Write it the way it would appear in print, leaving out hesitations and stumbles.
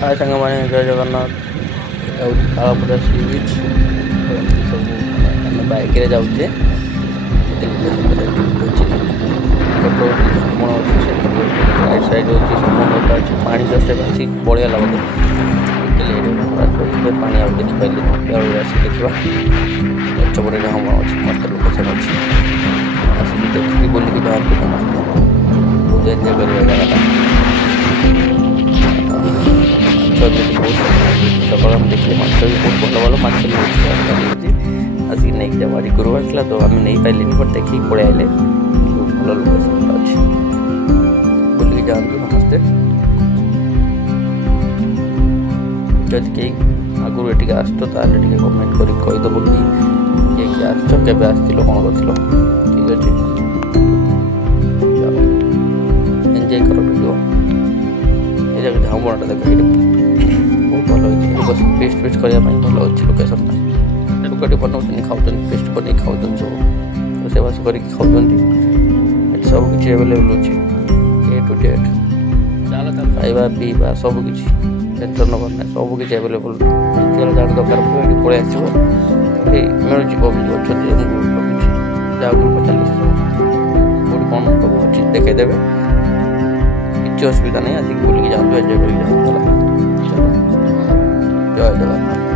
हाय सांग मैंने जय जगन्नाथ तालपड़ा सी बीच सब बाइक जाऊे राइट साइड हो समुद्र अच्छे पानी जस्ट आसिक पड़ेगा बोधे पानी आगे देखिपारे देखा गचपटे जहाँ अच्छे मस्त लोकेशन अच्छी देखिए बोलिकी बाहर बहुत एंजय कर जगह सकाल हम देखिए माछ भी बहुत भल भल माछ भी आसिक नहीं जब आज गुरुवार था तो आम नहीं पारे बट देखिए पड़े आए भल लोकेशन अच्छे बुलिकी जातु समस्ते जदि कहीं आगुरी ये आसत कमेंट कर कहीदेव कि किए आस के कौन कर ठीक अच्छे एंजय कर वीडियो ये जगह झाऊबणटा देख बहुत भल होती पेस्ट पेस्ट करने भल अच्छे लोकेशन लोकटी बनाऊँ खाऊँ पेस्ट बन खाऊँ सब रोषेबास कर खाऊँ सब किसी एवेलेबल अच्छे ए टू जेड खाଇବା पीवा सबकि टेंशन नगर ना सबकि एवेलेबल जहाँ दरकार पड़े पड़े आस मिलूँ अच्छा जहाँ पचार कौन सब अच्छी देखदेवे किसी असुविधा नहीं आसिक बुलिकी जाऊँ एंजय कर जय जगन्नाथ।